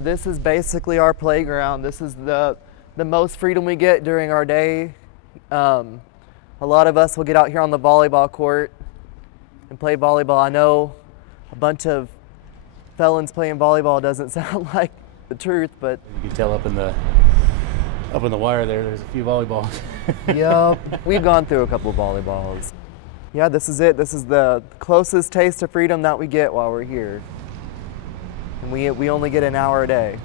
This is basically our playground. This is the most freedom we get during our day. A lot of us will get out here on the volleyball court and play volleyball. I know a bunch of felons playing volleyball doesn't sound like the truth, but you can tell up in the wire there's a few volleyballs. Yep, we've gone through a couple of volleyballs. Yeah, this is it. This is the closest taste of freedom that we get while we're here. And we only get an hour a day.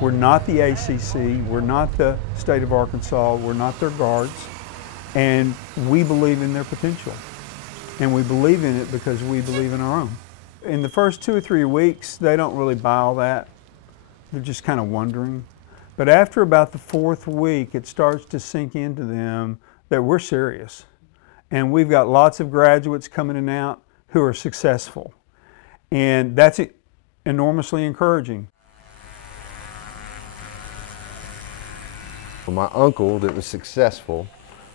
We're not the ACC, we're not the state of Arkansas, we're not their guards, and we believe in their potential. And we believe in it because we believe in our own. In the first 2 or 3 weeks, they don't really buy all that. They're just kind of wondering. But after about the 4th week, it starts to sink into them that we're serious. And we've got lots of graduates coming in and out who are successful. And that's enormously encouraging. My uncle that was successful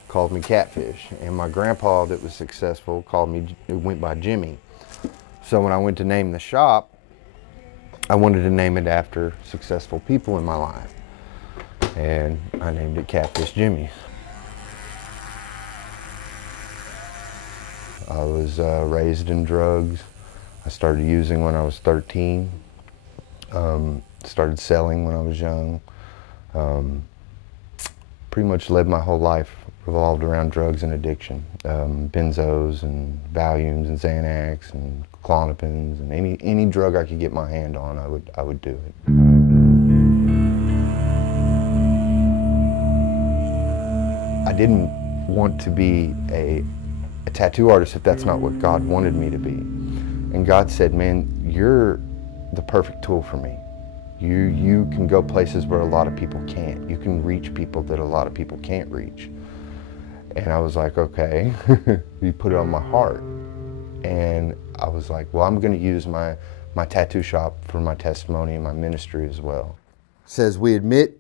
called me Catfish, and my grandpa that was successful went by Jimmy. So when I went to name the shop, I wanted to name it after successful people in my life, and I named it Catfish Jimmy. I was raised in drugs. I started using when I was 13. Started selling when I was young. Pretty much lived my whole life revolved around drugs and addiction. Benzos and Valiums and Xanax and Klonopins and any drug I could get my hand on, I would do it. I didn't want to be a tattoo artist if that's not what God wanted me to be. And God said, man, you're the perfect tool for me. You can go places where a lot of people can't. You can reach people that a lot of people can't reach. And I was like, okay, you put it on my heart. And I was like, well, I'm gonna use my tattoo shop for my testimony and my ministry as well. It says, we admit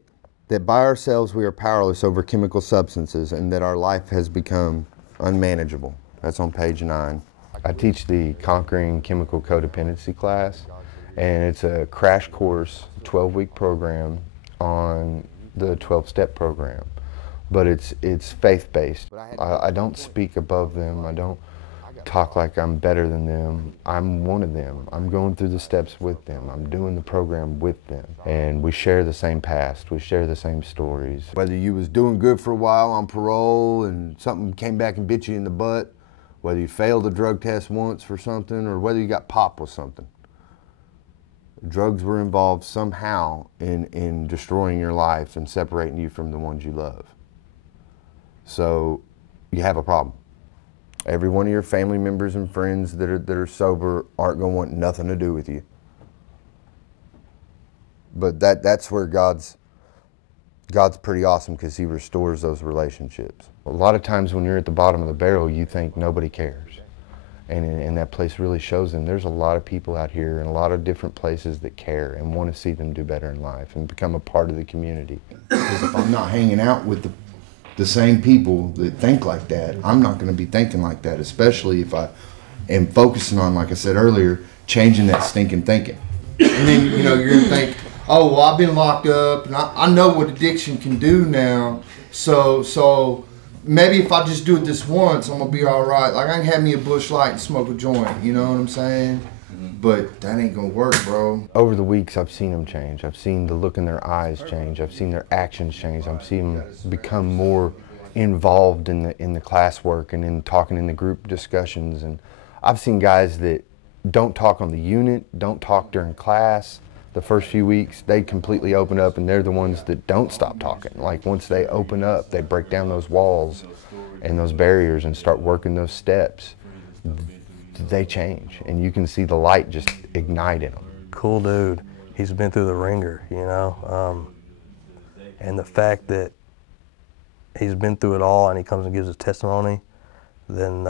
that by ourselves we are powerless over chemical substances and that our life has become unmanageable. That's on page 9. I teach the Conquering Chemical Codependency class. And it's a crash course, 12-week program on the 12-step program. But it's faith-based. I don't speak above them. I don't talk like I'm better than them. I'm one of them. I'm going through the steps with them. I'm doing the program with them. And we share the same past. We share the same stories. Whether you was doing good for a while on parole and something came back and bit you in the butt, whether you failed a drug test once for something, or whether you got popped with something. Drugs were involved somehow in destroying your life and separating you from the ones you love. So you have a problem. Every one of your family members and friends that are sober aren't going to want nothing to do with you. But that's where God's pretty awesome, because he restores those relationships. A lot of times when you're at the bottom of the barrel, you think nobody cares. And that place really shows them there's a lot of people out here in a lot of different places that care and want to see them do better in life and become a part of the community. Because if I'm not hanging out with the same people that think like that, I'm not going to be thinking like that, especially if I am focusing on, like I said earlier, changing that stinking thinking. And then, you know, you're going to think, oh, well, I've been locked up and I know what addiction can do now, so maybe if I just do it this once, I'm gonna be all right. Like, I can have me a bush light and smoke a joint, you know what I'm saying? But that ain't gonna work, bro. Over the weeks, I've seen them change. I've seen the look in their eyes change. I've seen their actions change. I've seen them become more involved in the classwork and in talking in the group discussions. And I've seen guys that don't talk on the unit, don't talk during class. The first few weeks, they completely open up, and they're the ones that don't stop talking. Like, once they open up, they break down those walls and those barriers and start working those steps. they change, and you can see the light just ignite in them. Cool dude. He's been through the ringer, you know, and the fact that he's been through it all and he comes and gives his testimony, then,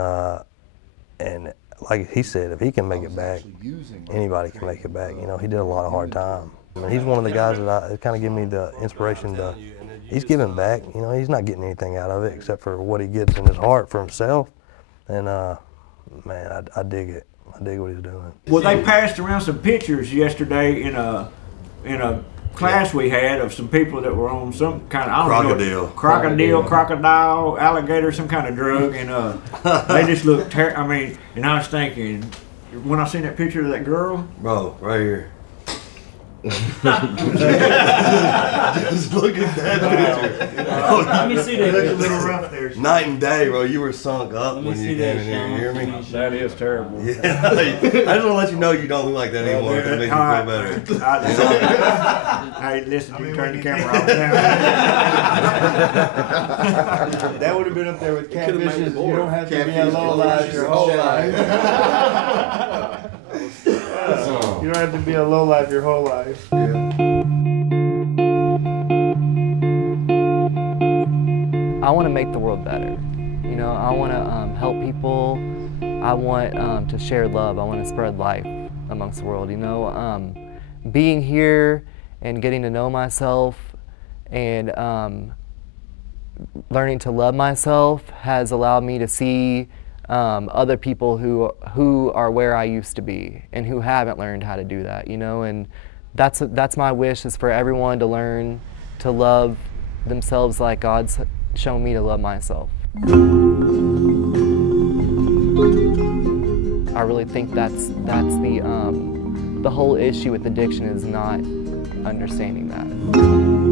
and like he said, if he can make it back, anybody can make it back. You know, he did a lot of hard time. I mean, he's one of the guys that kind of give me the inspiration to, he's giving back, you know, he's not getting anything out of it except for what he gets in his heart for himself. And man, I dig it. I dig what he's doing. Well, they passed around some pictures yesterday in a class we had of some people that were on some kind of, I don't know, crocodile, alligator, some kind of drug, and they just looked I mean, and I was thinking, when I seen that picture of that girl, Bro, right here. Just look at that picture. Let me see that. It looks a little rough there. Night and day, bro. You were sunk up when you came in here. You hear me? that is terrible. Yeah. I just want to let you know you don't look like that anymore. It makes you feel better. Hey, listen, you turn the camera off now. That would have been up there with catfishes. You don't have to be a low life your whole life. You don't have to be a low life your whole life. I want to make the world better. You know, I want to help people. I want to share love. I want to spread life amongst the world. You know, being here and getting to know myself and learning to love myself has allowed me to see other people who are where I used to be and who haven't learned how to do that, you know, and that's my wish, is for everyone to learn to love themselves like God's shown me to love myself. I really think that's the whole issue with addiction, is not understanding that.